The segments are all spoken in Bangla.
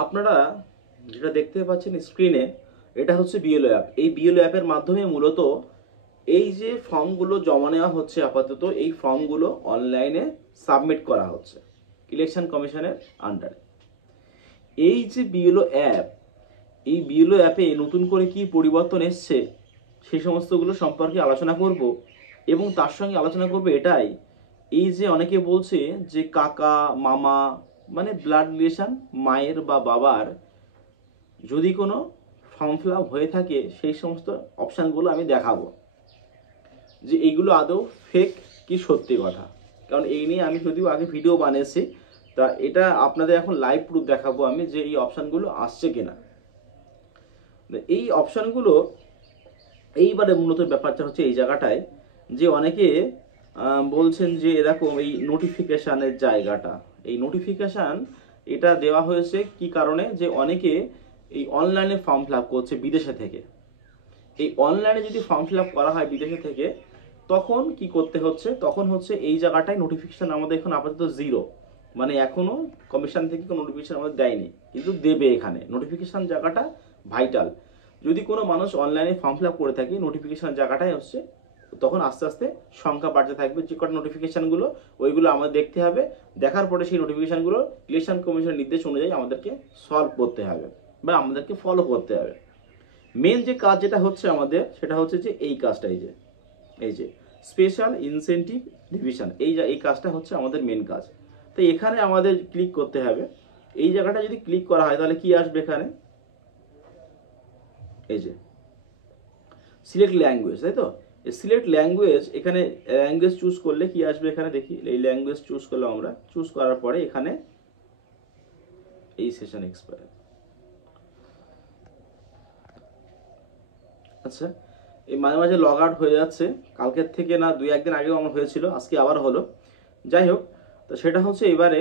আপনারা যেটা দেখতে পাচ্ছেন স্ক্রিনে, এটা হচ্ছে বিএলও অ্যাপ। এই বিএলও অ্যাপের মাধ্যমে মূলত এই যে ফর্মগুলো জমা নেওয়া হচ্ছে, আপাতত এই ফর্মগুলো অনলাইনে সাবমিট করা হচ্ছে ইলেকশন কমিশনের আন্ডারে। এই যে বিএলও অ্যাপ, এই বিএলও অ্যাপে নতুন করে কি পরিবর্তন এসছে সেই সমস্তগুলো সম্পর্কে আলোচনা করব। এবং তার সঙ্গে আলোচনা করব এটাই, এই যে অনেকে বলছে যে কাকা মামা মানে ব্লাড রিলেশন, মায়ের বা বাবার যদি কোনো ফর্ম ফিল আপ হয়ে থাকে সেই সমস্ত অপশানগুলো আমি দেখাবো যে এইগুলো আদৌ ফেক কি সত্যি কথা। কারণ এই নিয়ে আমি যদিও আগে ভিডিও বানিয়েছি, তা এটা আপনাদের এখন লাইভ প্রুফ দেখাবো আমি যে এই অপশানগুলো আসছে কিনা। এই অপশানগুলো এইবারে মূলত ব্যাপারটা হচ্ছে এই জায়গাটায় যে অনেকে বলছেন যে এরকম এই নোটিফিকেশানের জায়গাটা, এই নোটিফিকেশান এটা দেওয়া হয়েছে কি কারণে, যে অনেকে এই অনলাইনে ফর্ম ফিল আপ করছে বিদেশে থেকে। এই অনলাইনে যদি ফর্ম ফিল আপ করা হয় বিদেশে থেকে, তখন কি করতে হচ্ছে, তখন হচ্ছে এই জায়গাটায় নোটিফিকেশান আমাদের এখন আপাতত জিরো, মানে এখনো কমিশন থেকে কোনো নোটিফিকেশান আমাদের দেয়নি, কিন্তু দেবে। এখানে নোটিফিকেশান জায়গাটা ভাইটাল। যদি কোনো মানুষ অনলাইনে ফর্ম ফিল আপ করে থাকে, নোটিফিকেশান জায়গাটাই হচ্ছে তখন আস্তে আস্তে সংখ্যা বাড়তে থাকবে। যে কটা নোটিফিকেশানগুলো ওইগুলো আমাদের দেখতে হবে, দেখার পরে সেই নোটিফিকেশানগুলো ইলেকশন কমিশনের নির্দেশ অনুযায়ী আমাদেরকে সলভ করতে হবে বা আমাদেরকে ফলো করতে হবে। মেন যে কাজ যেটা হচ্ছে আমাদের, সেটা হচ্ছে যে এই কাজটা, এই যে স্পেশাল ইনসেন্টিভ ডিভিশন, এই কাজটা হচ্ছে আমাদের মেন কাজ। তো এখানে আমাদের ক্লিক করতে হবে। এই জায়গাটা যদি ক্লিক করা হয় তাহলে কি আসবে এখানে, এই যে সিলেক্ট ল্যাঙ্গুয়েজ, তাই তো। সিলেক্ট ল্যাঙ্গুয়েজ, এখানে ল্যাঙ্গুয়েজ চুজ করলে কি আসবে এখানে দেখি। এই ল্যাঙ্গুয়েজ চুজ করলাম আমরা, চুজ করার পরে এখানে এই সেশন এক্সপায়ার। আচ্ছা, এই মাঝে মাঝে লগ আউট হয়ে যাচ্ছে, কালকের থেকে না, 2-1 দিন আগেও আমার হয়েছিল, আজকে আবার হলো। যাই হোক, তো সেটা হচ্ছে এবারে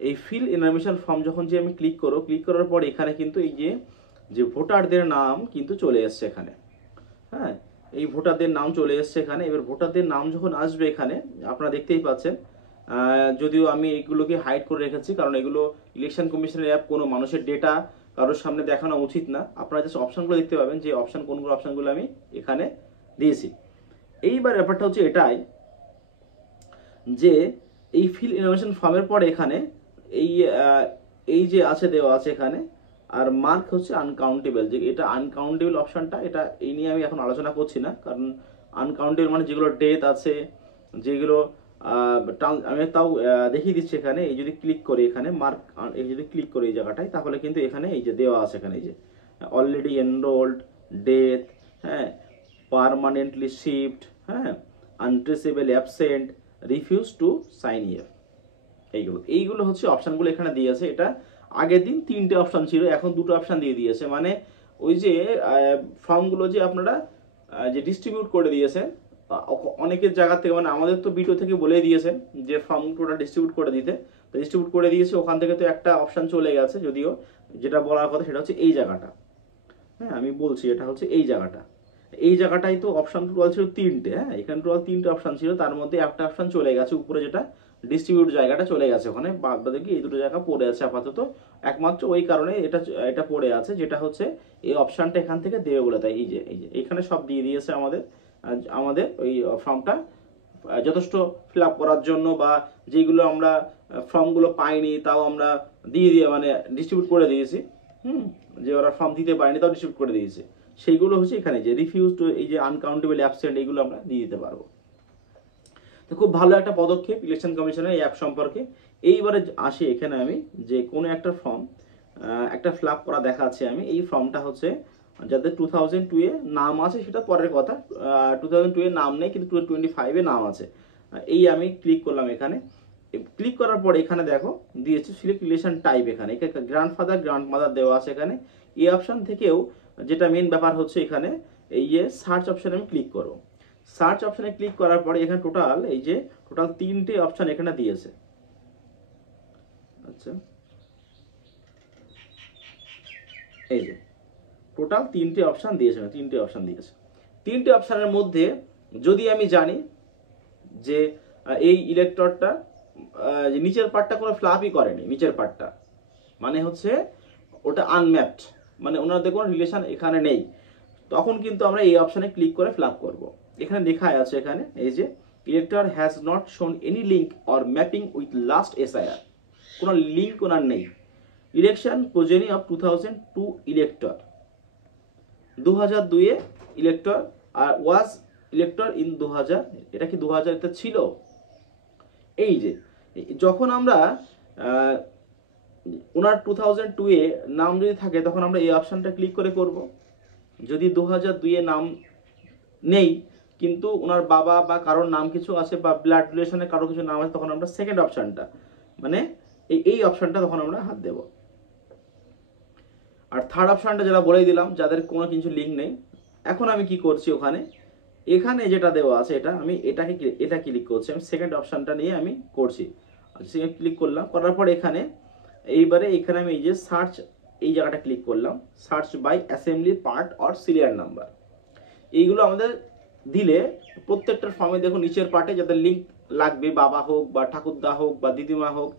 এই ফিল ইনফরমেশন ফর্ম যখন যে আমি ক্লিক করো, ক্লিক করার পর এখানে কিন্তু এই যে ভোটারদের নাম কিন্তু চলে এসছে এখানে। হ্যাঁ, এই ভোটারদের নাম চলে এসছে এখানে। এবার ভোটারদের নাম যখন আসবে এখানে, আপনারা দেখতেই পাচ্ছেন, যদিও আমি এগুলোকে হাইড করে রেখেছি, কারণ এগুলো ইলেকশন কমিশনের অ্যাপ, কোনো মানুষের ডেটা কারোর সামনে দেখানো উচিত না। আপনারা জাস্ট অপশানগুলো দেখতে পাবেন যে কোনগুলো অপশানগুলো আমি এখানে দিয়েছি। এইবার ব্যাপারটা হচ্ছে এটাই যে এই ফিল ইনফরমেশন ফর্মের পরে এখানে এই এই যে আছে, দেওয়া আছে এখানে, আর মার্ক হচ্ছে আনকাউন্টেবল। যে এটা আনকাউন্টেবল অপশনটা, এটা এই নিয়ে আমি এখন আলোচনা করছি না, কারণ আনকাউন্টেবল মানে যেগুলো ডেথ আছে, যেগুলো আমি তাও দেখিয়ে দিচ্ছি এখানে। এই যদি ক্লিক করি এখানে মার্ক, এই যদি ক্লিক করি এই জায়গাটায়, তাহলে কিন্তু এখানে এই যে দেওয়া আছে এখানে, এই যে অলরেডি এনরোল্ড, ডেথ, হ্যাঁ, পারমানেন্টলি শিফট, হ্যাঁ, untraceable absent, refuse to sign ইয়ের, এইগুলো হচ্ছে অপশানগুলো এখানে দিয়েছে। এটা আগের দিন 3টে অপশান ছিল, এখন 2টো অপশান দিয়ে দিয়েছে। মানে ওই যে ফর্মগুলো যে আপনারা যে ডিস্ট্রিবিউট করে দিয়েছেন অনেকের জায়গা থেকে, মানে আমাদের তো বিডিও থেকে বলে দিয়েছেন যে ফর্মগুলো ডিস্ট্রিবিউট করে দিতে, তো ডিস্ট্রিবিউট করে দিয়েছে। ওখান থেকে তো একটা অপশান চলে গেছে, যদিও যেটা বলার কথা সেটা হচ্ছে এই জায়গাটা। হ্যাঁ, আমি বলছি এটা হচ্ছে এই জায়গাটা। এই জায়গাটাই তো অপশান টোটাল ছিল 3টে। হ্যাঁ, এখানে টোটাল 3টে অপশান ছিল, তার মধ্যে একটা অপশান চলে গেছে উপরে, যেটা ডিস্ট্রিবিউট জায়গাটা চলে গেছে ওখানে। বাদ বাকি এই দুটো জায়গা পড়ে আছে আপাতত, একমাত্র ওই কারণে এটা এটা পড়ে আছে, যেটা হচ্ছে এই অপশানটা এখান থেকে দেবে বলে। তাই এই যে এখানে সব দিয়ে দিয়েছে আমাদের আমাদের ওই ফর্মটা যথেষ্ট ফিল আপ করার জন্য, বা যেগুলো আমরা ফর্মগুলো পাইনি তাও আমরা দিয়ে মানে ডিস্ট্রিবিউট করে দিয়েছি। যে ওরা ফর্ম দিতে পারেনি তাও ডিস্ট্রিবিউট করে দিয়েছে, সেইগুলো হচ্ছে এখানে যে রিফিউজ টু, এই যে আনকাউন্টেবল অ্যাবসেন্ট, এইগুলো আমরা দিয়ে দিতে পারবো। তো খুব ভালো একটা পদক্ষেপ ইলেকশন কমিশনের এই অ্যাপ সম্পর্কে। এইবারে আসি এখানে আমি যে কোনো একটা ফর্ম একটা ফিল আপ করা দেখাচ্ছি আমি। এই ফর্মটা হচ্ছে যাদের 2002 এ নাম আছে সেটা পরের কথা, 2002 এ নাম নেই কিন্তু 2025 এ নাম আছে। এই আমি ক্লিক করলাম এখানে। ক্লিক করার পর এখানে দেখো দিয়েছে সিলেক্ট রিলেশন টাইপ, এখানে গ্র্যান্ডফাদার গ্র্যান্ডমাদার দেওয়া আছে এখানে। এই অপশন থেকেও যেটা মেন ব্যাপার হচ্ছে এখানে এই যে সার্চ অপশানে আমি ক্লিক করব। সার্চ অপশানে ক্লিক করার পরে এখানে টোটাল 3টে অপশান এখানে দিয়েছে। আচ্ছা, এই যে টোটাল 3টে অপশান দিয়েছে, 3টে অপশানের মধ্যে যদি আমি জানি যে এই ইলেক্টরটা নিচের পার্টটা কোনো ফ্লাপই করেনি, নিচের পার্টটা মানে হচ্ছে ওটা আনম্যাপড, মানে ওনাদের কোনো রিলেশন এখানে নেই, তখন কিন্তু আমরা এই অপশানে ক্লিক করে ফিল আপ করবো। এখানে লেখা আছে এখানে এই যে elector has not shown any link or mapping with last SIR, কোনো লিঙ্ক ওনার নেই। ইলেকশন প্রোজেনি অফ 2002 ইলেক্টর, 2002-এ ইলেক্টর আর ওয়াজ ইলেক্টর ইন 2000, এটা কি 2000-তে ছিল? এই যে যখন আমরা ওনার 2002-এ নাম যদি থাকে তখন আমরা এই অপশানটা ক্লিক করে করব। যদি 2002-এ নাম নেই কিন্তু ওনার বাবা বা কারোর নাম কিছু আছে বা ব্লাড রিলেশনে কারো কিছু নাম আছে, তখন আমরা সেকেন্ড অপশানটা মানে এই অপশানটা তখন আমরা হাত দেব। আর থার্ড অপশানটা যেটা বলেই দিলাম, যাদের কোনো কিছু লিঙ্ক নেই। এখন আমি কি করছি, এখানে যেটা দেওয়া আছে এটা আমি এটা ক্লিক করছি, আমি সেকেন্ড অপশানটা নিয়ে আমি করছি। সেখানে ক্লিক করলাম, করার পর এখানে আমি এই যে সার্চ, এই জায়গাটা ক্লিক করলাম, search by assembly part or serial number. এইগুলো আমাদের দিলে প্রত্যেকটার ফর্মে দেখুন নিচের পার্টে যাদের লিঙ্ক লাগবে, বাবা হোক বা ঠাকুরদা হোক বা দিদিমা হোক,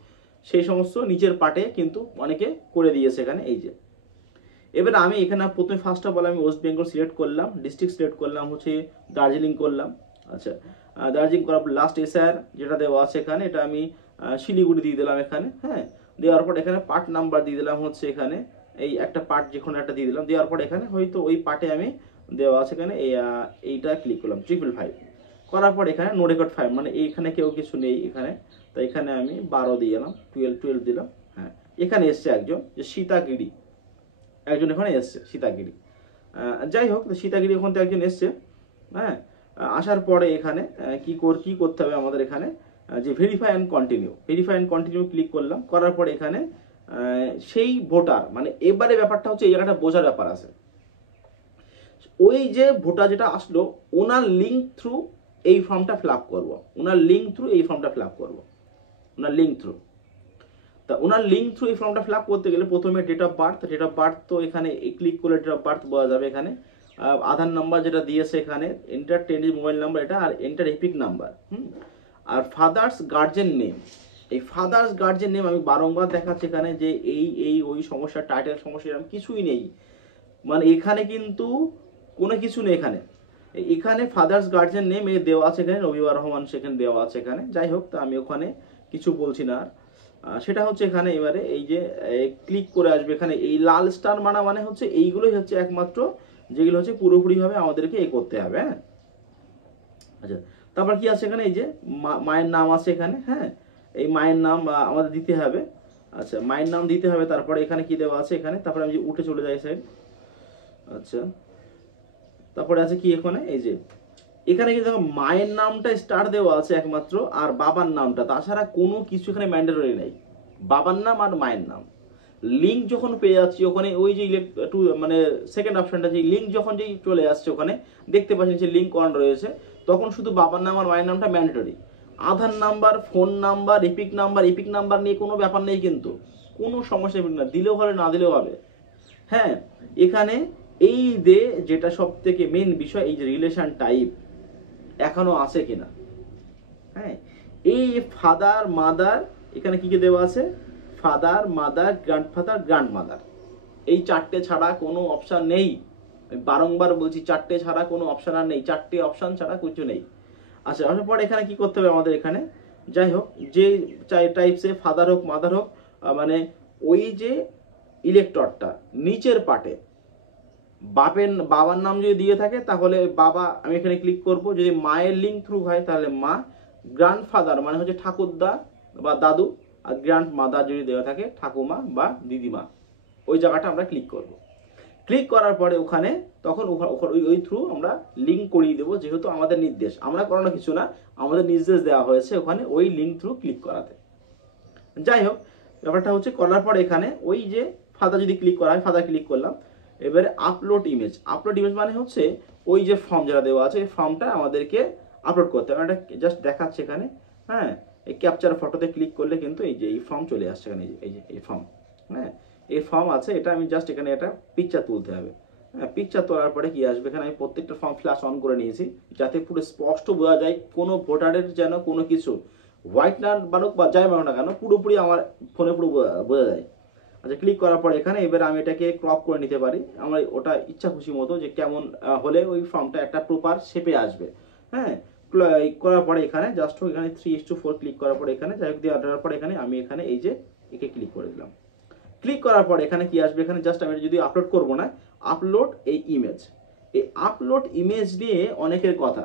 সেই সমস্ত নিচের পার্টে কিন্তু অনেকে করে দিয়েছে এখানে। এই যে এবার আমি এখানে প্রথমে ফার্স্ট অফ অল আমি ওয়েস্ট বেঙ্গল সিলেক্ট করলাম, ডিস্ট্রিক্ট সিলেক্ট করলাম হচ্ছে দার্জিলিং করলাম। আচ্ছা, দার্জিলিং করার পর লাস্ট এসআর যেটা দেওয়া আছে এখানে, এটা আমি শিলিগুড়ি দিয়ে দিলাম এখানে। হ্যাঁ, দেওয়ার পর এখানে পার্ট নাম্বার দিয়ে দিলাম হচ্ছে এখানে এই একটা পার্ট, যে কোনো একটা দিয়ে দিলাম। দেওয়ার পর এখানে হয়তো ওই পার্টে আমি দেওয়া আছে এখানে এইটা ক্লিক করলাম 555, করার পর এখানে নো রেকর্ড 5, মানে এইখানে কেউ কিছু নেই এখানে, তো এখানে আমি 12 দিয়ে দিলাম, 12 দিলাম। হ্যাঁ, এখানে এসছে একজন যে সীতাগিরি, একজন এখানে এসছে সীতাগিরি। যাই হোক, সীতাগিরি ওখান থেকে একজন এসছে। হ্যাঁ, আসার পরে এখানে কি করতে হবে আমাদের এখানে, যে ভেরিফাই অ্যান্ড কন্টিনিউ ক্লিক করলাম। করার পরে এখানে সেই ভোটার, মানে এবারে ব্যাপারটা হচ্ছে এই জায়গাটা বোঝার ব্যাপার আছে, ওই যে ভোটার যেটা আসলো ওনার লিঙ্ক থ্রু এই ফর্মটা ফিল আপ করবো, ওনার লিঙ্ক থ্রু এই ফর্মটা ফিল আপ করবো, ওনার লিঙ্ক থ্রু। তা ওনার লিঙ্ক থ্রু এই ফর্মটা ফিল আপ করতে গেলে প্রথমে ডেট অফ বার্থ, তো এখানে ক্লিক করলে ডেট অফ বার্থ বোঝা যাবে। এখানে আধার নাম্বার যেটা দিয়েছে এখানে, এন্টার 10 মোবাইল নাম্বার এটা, আর এন্টার এপিক নাম্বার। আর ফাদার্স গার্জেন নেম, এই ফাদার্স গার্জেন নেম আমি বারংবার দেখাচ্ছি এখানে যে ওই সমস্যা, টাইটেল সমস্যা এরকম কিছুই নেই, মানে এখানে কিন্তু কোনো কিছু নেই। এখানে ফাদার্স গার্জেন নেম এ দেওয়া আছে এখানে, রবিবার রহমান সেখানে দেওয়া আছে এখানে। যাই হোক, তো আমি ওখানে কিছু বলছি না আর। সেটা হচ্ছে এখানে এবারে এই যে ক্লিক করে আসবে এখানে এই লাল স্টার মানে হচ্ছে এইগুলোই হচ্ছে একমাত্র যেগুলো হচ্ছে পুরোপুরিভাবে আমাদেরকে করতে হবে। হ্যাঁ, আচ্ছা, তারপর কি আছে এখানে, এই যে মায়ের নাম আছে এখানে। হ্যাঁ, এই মায়ের নাম আমাদের দিতে হবে। আচ্ছা, মায়ের নাম দিতে হবে। তারপরে এখানে কি দেওয়া আছে এখানে, তারপরে আমি যে উঠে চলে যাই সাইড। আচ্ছা, তারপরে আছে কি এখানে, এই যে এখানে কিন্তু মায়ের নামটা স্টার দেওয়া আছে একমাত্র, আর বাবার নামটা, তাছাড়া কোনো কিছু এখানে ম্যান্ডেটরি নেই। বাবার নাম আর মায়ের নাম। লিঙ্ক যখন পেয়ে যাচ্ছি ওখানে, ওই যে মানে সেকেন্ড অপশনটা, যে লিঙ্ক যখন যেই চলে আসছে ওখানে দেখতে পাচ্ছেন যে লিঙ্ক অন রয়েছে, তখন শুধু বাবার নাম আর মায়ের নামটা mandatory. Aadhaar number, phone number, EPIC number নিয়ে কোনো ব্যাপার নেই, কিন্তু কোনো সমস্যা না, দিলেও হবে না দিলেও হবে। হ্যাঁ, এখানে এই যে যেটা সব থেকে মেন বিষয়, এই যে রিলেশন টাইপ এখনো আছে কিনা। হ্যাঁ, এই ফাদার মাদার এখানে কি কি দেওয়া আছে, ফাদার মাদার গ্র্যান্ডফাদার গ্র্যান্ডমাদার, এই চারটে ছাড়া কোনো অপশান নেই। আমি বারংবার বলছি, চারটে ছাড়া কোনো অপশান আর নেই, চারটে অপশান ছাড়া কিছু নেই। আচ্ছা, আসার পর এখানে কি করতে হবে আমাদের এখানে, যাই হোক যে টাইপসে ফাদার হোক মাদার হোক, মানে ওই যে ইলেক্টরটা নিচের পার্টে বাবার নাম যদি দিয়ে থাকে তাহলে বাবা, আমি এখানে ক্লিক করব। যদি মায়ের লিঙ্ক থ্রু হয় তাহলে মা, গ্র্যান্ডফাদার মানে হচ্ছে ঠাকুরদা বা দাদু, আর গ্র্যান্ড মাদার যদি দেওয়া থাকে ঠাকুমা বা দিদিমা, ওই জায়গাটা আমরা ক্লিক করব। ক্লিক করার পরে ওখানে তখন ওই থ্রু আমরা লিঙ্ক করিয়ে দেবো, যেহেতু আমাদের নির্দেশ, আমরা করানো কিছু না, আমাদের নির্দেশ দেওয়া হয়েছে ওখানে ওই লিঙ্ক থ্রু ক্লিক করাতে। যাই হোক, ব্যাপারটা হচ্ছে করার পর এখানে ওই যে ফাদার যদি ক্লিক করা হয়, ফাদার ক্লিক করলাম। এবারে আপলোড ইমেজ মানে হচ্ছে ওই যে ফর্ম যেটা দেওয়া আছে, এই ফর্মটা আমাদেরকে আপলোড করতে হবে। এটা জাস্ট দেখাচ্ছে এখানে। হ্যাঁ, এই ক্যাপচার ফটোতে ক্লিক করলে কিন্তু এই যে এই ফর্ম চলে আসছে এখানে, এই যে এই ফর্ম। হ্যাঁ, এই ফর্ম আছে, এটা আমি জাস্ট এখানে একটা পিকচার তুলতে হবে। হ্যাঁ, পিকচার তোলার পরে কি আসবে এখানে, আমি প্রত্যেকটা ফর্ম ফ্ল্যাশ অন করে নিয়েছি যাতে পুরো স্পষ্ট বোঝা যায়, কোনো ভোটারের যেন কোনো কিছু হোয়াইট না বানুক বা যাই বানুক না কেন, পুরোপুরি আমার ফোনে পুরো বোঝা যায়। আচ্ছা, ক্লিক করার পর এখানে এবার আমি এটাকে ক্রপ করে নিতে পারি আমার ওটা ইচ্ছা খুশি মতো, যে কেমন হলে ওই ফর্মটা একটা প্রপার শেপে আসবে। হ্যাঁ, করার পরে এখানে জাস্ট এখানে 3:4 ক্লিক করার পর এখানে যাই হোক দেওয়ার পর এখানে আমি এখানে এই যে একে ক্লিক করে দিলাম। ক্লিক করার পর এখানে কি আসবে, এখানে জাস্ট আমি যদি আপলোড করব না, আপলোড এই ইমেজ। এই আপলোড ইমেজ নিয়ে অনেকের কথা,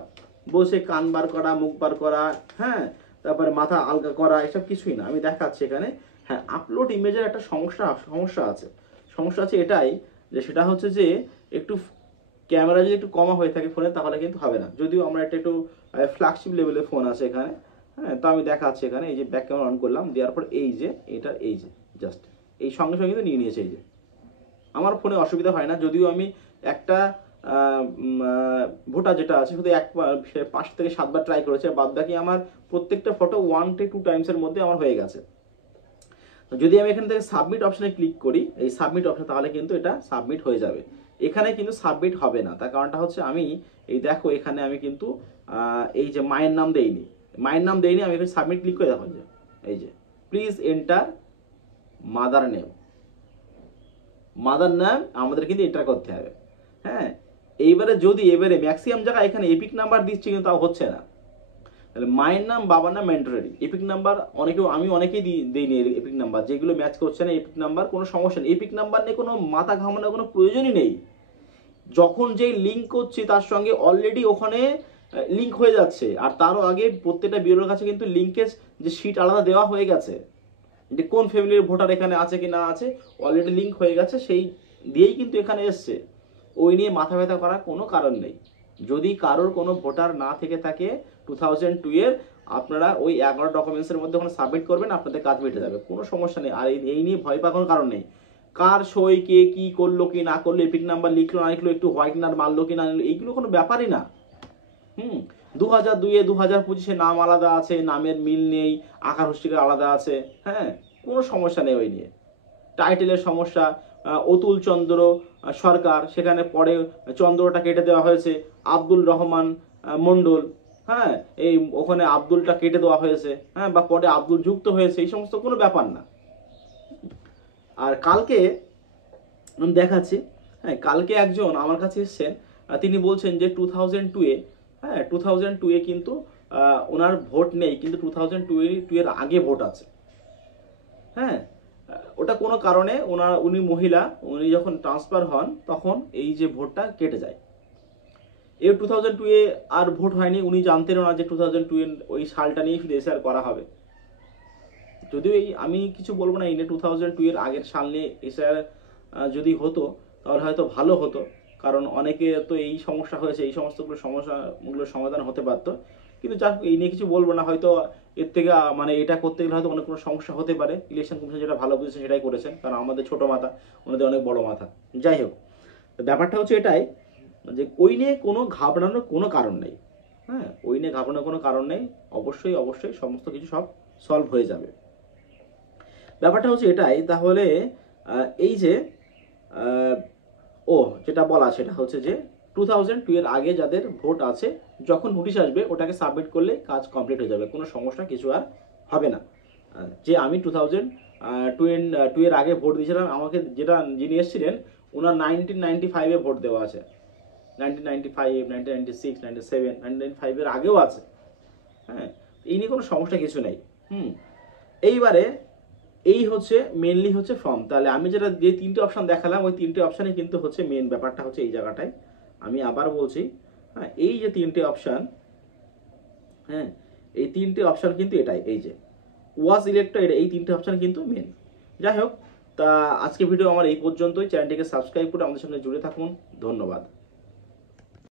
বসে কান বার করা, মুখ বার করা, হ্যাঁ, তারপরে মাথা আলগা করা, এসব কিছুই না। আমি দেখাচ্ছি এখানে। হ্যাঁ, আপলোড ইমেজের একটা সমস্যা আছে। সমস্যা আছে এটাই যে সেটা হচ্ছে যে একটু ক্যামেরা যদি একটু কমা হয়ে থাকে ফোনে তাহলে কিন্তু হবে না। যদিও আমরা একটা একটু ফ্ল্যাগশিপ লেভেলের ফোন আছে এখানে। হ্যাঁ, তো আমি দেখাচ্ছি এখানে এই যে ব্যাক ক্যামেরা অন করলাম, দেওয়ার পর এই যে এটা এই যে জাস্ট এই সঙ্গে সঙ্গে কিন্তু নিয়ে নিয়েছে। এই যে আমার ফোনে অসুবিধা হয় না, যদিও আমি একটা ভোটা যেটা আছে শুধু 5 থেকে 7 বার ট্রাই করেছে, বাদ বাকি আমার প্রত্যেকটা ফটো 1 থেকে 2 টাইমসের মধ্যে আমার হয়ে গেছে। যদি আমি এখান থেকে সাবমিট অপশনে ক্লিক করি, এই সাবমিট অপশন, তাহলে কিন্তু এটা সাবমিট হয়ে যাবে। এখানে কিন্তু সাবমিট হবে না, তার কারণটা হচ্ছে আমি এই দেখো এখানে আমি কিন্তু এই যে মায়ের নাম দেইনি, আমি এখানে সাবমিট ক্লিক করে দেখো যে এই যে প্লিজ এন্টার মাদার নেম আমাদের কিন্তু এন্টার করতে হবে। হ্যাঁ, এবারে ম্যাক্সিমাম জায়গায় এখানে এপিক নাম্বার দিচ্ছি কিন্তু তাও হচ্ছে না। তাহলে মায়ের নাম, বাবার নাম ম্যান্ডেটরি। এপিক নাম্বার আমি অনেকেই দিইনি এপিক নাম্বার, যেগুলো ম্যাচ করছে না এপিক নাম্বার, কোনো সমস্যা নেই। এপিক নাম্বার নিয়ে কোনো মাথা ঘামানোর কোনো প্রয়োজনই নেই। যখন যেই লিঙ্ক করছি তার সঙ্গে অলরেডি ওখানে লিঙ্ক হয়ে যাচ্ছে, আর তারও আগে প্রত্যেকটা বিওর কাছে কিন্তু লিঙ্কেজ যে শিট আলাদা দেওয়া হয়ে গেছে, যে কোন ফ্যামিলির ভোটার এখানে আছে কি না আছে অলরেডি লিঙ্ক হয়ে গেছে, সেই দিয়েই কিন্তু এখানে এসছে। ওই নিয়ে মাথা ব্যথা করার কোনো কারণ নেই। যদি কারোর কোনো ভোটার না থেকে থাকে 2002 এর, আপনারা ওই 11 ডকুমেন্টসের মধ্যে ওখানে সাবমিট করবেন, আপনাদের কাজ মিটে যাবে, কোনো সমস্যা নেই। আর এই নিয়ে ভয় পাওয়ার কোনো কারণ নেই। কার সই কে কি করলো কি না করলো, এপিক নাম্বার লিখলো না লিখলো, একটু হোয়াইটনার মারলো কি না, এইগুলো কোনো ব্যাপারই না। 2002 2025 নাম আলাদা আছে, নামের মিল নেই, আকার হস্তিকা আলাদা আছে। হ্যাঁ, কোনো সমস্যা নেই ওই নিয়ে। টাইটেলের সমস্যা, অতুল চন্দ্র সরকার, সেখানে পরে চন্দ্রটা কেটে দেওয়া হয়েছে, আব্দুল রহমান মন্ডল। হ্যাঁ, এই ওখানে আব্দুলটা কেটে দেওয়া হয়েছে, হ্যাঁ, বা পরে আব্দুল যুক্ত হয়েছে, এই সমস্ত কোনো ব্যাপার না। আর কালকে আমি দেখাচ্ছি, হ্যাঁ, কালকে একজন আমার কাছে এসছেন, তিনি বলছেন যে 2002 এ, হ্যাঁ, 2002 এ কিন্তু ওনার ভোট নেই, কিন্তু 2002 এর আগে ভোট আছে। হ্যাঁ, ওটা কোনো কারণে উনি মহিলা, উনি যখন ট্রান্সফার হন তখন এই যে ভোটটা কেটে যায়। এই 2002 এ আর ভোট হয়নি, উনি জানতেন না যে 2002 এর ওই সালটা নিয়ে শুধু এসআর করা হবে। যদিও আমি কিছু বলবো না, এই 2002 এর আগের সাল নিয়ে এসআর যদি হতো তাহলে হয়তো ভালো হতো, কারণ অনেকে তো এই সমস্যা হয়েছে, এই সমস্তগুলো সমস্যাগুলোর সমাধান হতে পারতো। কিন্তু যাক, এই নিয়ে কিছু বলবো না, হয়তো এর থেকে মানে এটা করতে গেলে হয়তো অনেক কোনো সমস্যা হতে পারে। ইলেকশন কমিশন যেটা ভালো বুঝেছে সেটাই করেছেন, কারণ আমাদের ছোট মাথা, ওনাদের অনেক বড় মাথা। যাই হোক, ব্যাপারটা হচ্ছে এটাই যে ওই নিয়ে কোনো ঘাবড়ানোর কোনো কারণ নেই। হ্যাঁ, ওই নিয়ে ঘাবড়ানোর কোনো কারণ নেই। অবশ্যই অবশ্যই সমস্ত কিছু সব সলভ হয়ে যাবে। ব্যাপারটা হচ্ছে এটাই। তাহলে এই যে যেটা বলা সেটা হচ্ছে যে 2002 এর আগে যাদের ভোট আছে, যখন নোটিশ আসবে ওটাকে সাবমিট করলে কাজ কমপ্লিট হয়ে যাবে, কোনো সমস্যা কিছু আর হবে না। যে আমি 2002 এর আগে ভোট দিয়েছিলাম, আমাকে যিনি এসেছিলেন ওনার 1995 এ ভোট দেওয়া আছে, 1995, 1996, 97, 1995 এর আগেও আছে। হ্যাঁ, এই নিয়ে কোনো সমস্যা কিছু নেই। এইবারে এই হচ্ছে মেনলি হচ্ছে ফর্ম। তাহলে আমি যে 3টে অপশন দেখালাম, ওই 3টে অপশানে কিন্তু হচ্ছে মেন ব্যাপারটা হচ্ছে এই জায়গাটায়। আমি আবার বলছি, হ্যাঁ, এই যে 3টে অপশান, হ্যাঁ, এই 3টে অপশান কিন্তু এটাই, এই যে ওয়াজ ইলেক্টেড, এই 3টে অপশান কিন্তু মেন। যাই হোক, তা আজকে ভিডিও আমার এই পর্যন্তই। চ্যানেলটিকে সাবস্ক্রাইব করে আমাদের সঙ্গে জুড়ে থাকুন। ধন্যবাদ।